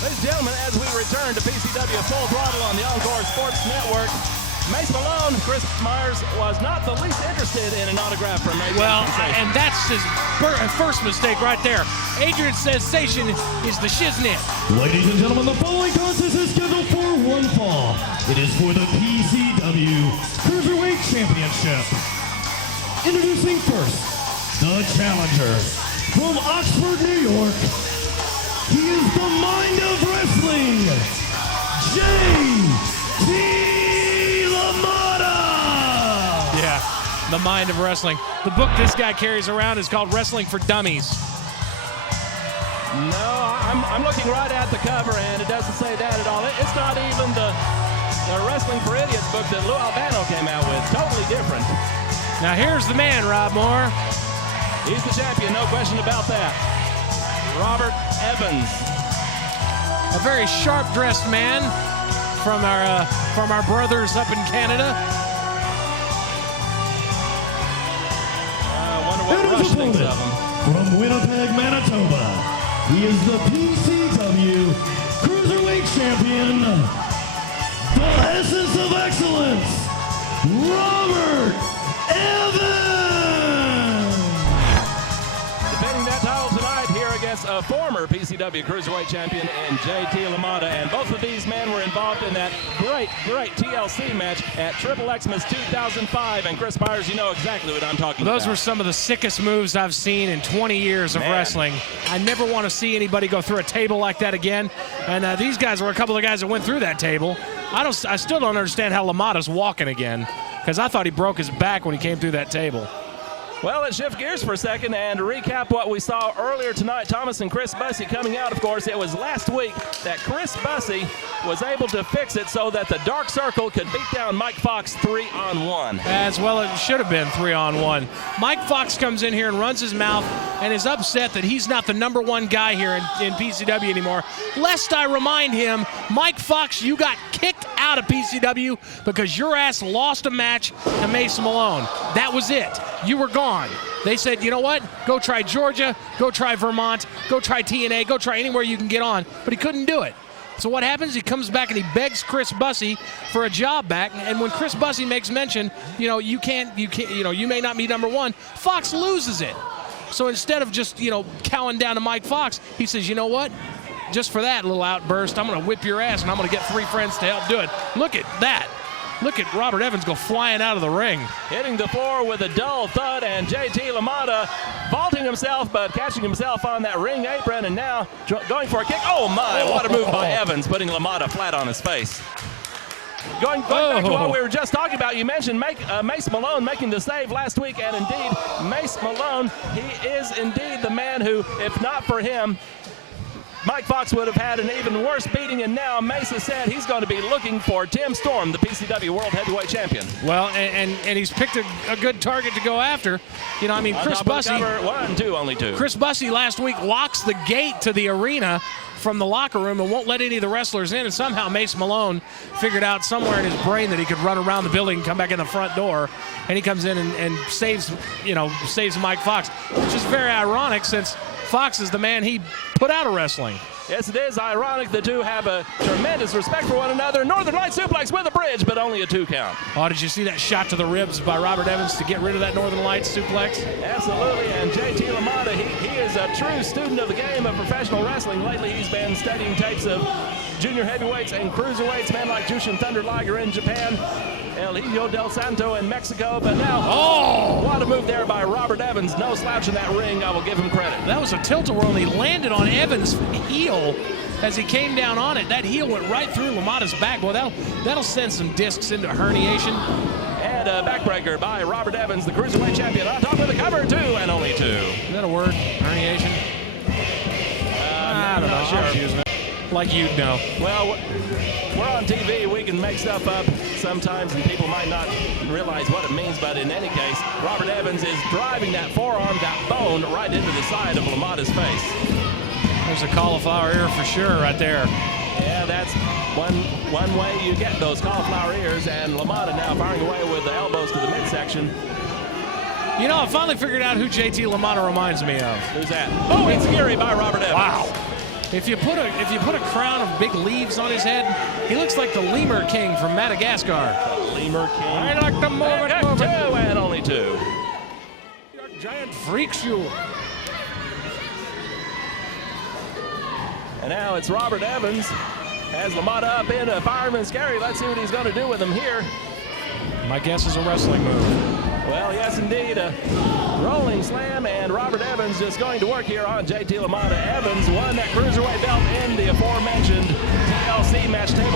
Ladies and gentlemen, as we return to PCW Full Throttle on the Encore Sports Network, Mace Malone, Chris Myers was not the least interested in an autograph from Adrian. Well, and that's his first mistake right there. Adrian Sensation is the shiznit. Ladies and gentlemen, the following contest is scheduled for one fall. It is for the PCW Cruiserweight Championship. Introducing first, the challenger from Oxford, New York. He is the mind of wrestling, J.T. Lamotta! Yeah, the mind of wrestling. The book this guy carries around is called Wrestling for Dummies. No, I'm looking right at the cover, and it doesn't say that at all. It's not even the Wrestling for Idiots book that Lou Albano came out with. Totally different. Now here's the man, Rob Moore. He's the champion, no question about that. Robert Evans. A very sharp-dressed man from our brothers up in Canada. I wonder what Rush thinks of him. From Winnipeg, Manitoba, he is the PCW Cruiserweight Champion, the essence of excellence, Robert Evans! Defending that title tonight here against a former PCW Cruiserweight Champion in J.T. Lamotta, and both of these men were involved in that great TLC match at Triple Xmas 2005, and Chris Myers, you know exactly what I'm talking about. Those were some of the sickest moves I've seen in 20 years of wrestling. I never want to see anybody go through a table like that again, and these guys were a couple of guys that went through that table. I still don't understand how Lamotta's walking again, because I thought he broke his back when he came through that table. Well, let's shift gears for a second and recap what we saw earlier tonight. Thomas and Chris Bussey coming out, of course. It was last week that Chris Bussey was able to fix it so that the Dark Circle could beat down Mike Fox 3-on-1. As well, it should have been 3-on-1. Mike Fox comes in here and runs his mouth and is upset that he's not the #1 guy here in PCW anymore. Lest I remind him, Mike Fox, you got kicked out of PCW because your ass lost a match to Mace Malone. That was it. You were gone. They said, you know what? Go try Georgia, go try Vermont, go try TNA, go try anywhere you can get on. But he couldn't do it. So what happens? He comes back and he begs Chris Bussey for a job back. And when Chris Bussey makes mention, you know, you may not be #1, Fox loses it. So instead of just, cowing down to Mike Fox, he says, you know what? Just for that little outburst, I'm going to whip your ass and I'm going to get 3 friends to help do it. Look at that. Look at Robert Evans go flying out of the ring. Hitting the floor with a dull thud, and J.T. Lamotta vaulting himself, but catching himself on that ring apron, and now going for a kick. Oh, my, what a move by Evans, putting Lamotta flat on his face. Going back to what we were just talking about, you mentioned Mace Malone making the save last week, and indeed, Mace Malone, he is indeed the man who, if not for him, Mike Fox would have had an even worse beating, and now Mace has said he's going to be looking for Tim Storm, the PCW World Heavyweight Champion. Well, and he's picked a good target to go after. Chris Bussey. 1, 2, only 2. Chris Bussey last week locks the gate to the arena from the locker room and won't let any of the wrestlers in, and somehow Mace Malone figured out somewhere in his brain that he could run around the building and come back in the front door, and he comes in and saves Mike Fox, which is very ironic since Fox is the man he put out of wrestling. Yes, it is ironic. The two have a tremendous respect for one another. Northern Light suplex with a bridge, but only a 2 count. Oh, did you see that shot to the ribs by Robert Evans to get rid of that Northern Lights suplex? Absolutely, and J.T. Lamotta, he is a true student of the game of professional wrestling. Lately, he's been studying tapes of junior heavyweights and cruiserweights, men like Jushin Thunder Liger in Japan, El Hijo del Santo in Mexico, but now, what a move there by Robert Evans. No slouch in that ring, I will give him credit. That was a tilt-a-whirl, and he landed on Evans' heel as he came down on it. That heel went right through Lamotta's back. Boy, that'll send some discs into herniation. And a backbreaker by Robert Evans, the Cruiserweight Champion, on top of the cover, 2 and only 2. Is that a word? Herniation? I don't know. Sure. Using it. Like you'd know. Well, we're on TV. We can make stuff up sometimes, and people might not realize what it means. But in any case, Robert Evans is driving that forearm, that bone, right into the side of Lamotta's face. There's a cauliflower ear for sure right there. Yeah, that's one way you get those cauliflower ears, and Lamotta now firing away with the elbows to the midsection. I finally figured out who J.T. Lamotta reminds me of. Who's that? Oh, it's Geary by Robert Evans. Wow. If you put a crown of big leaves on his head, he looks like the lemur king from Madagascar. Lemur king. I like to move it, move Two it. and only two. Giant freaks you. And now it's Robert Evans. Has Lamotta up in a fireman's carry. Let's see what he's going to do with him here. My guess is a wrestling move. Well, yes, indeed. A rolling slam, and Robert Evans just going to work here on JT Lamotta. Evans won that cruiserweight belt in the aforementioned TLC match table.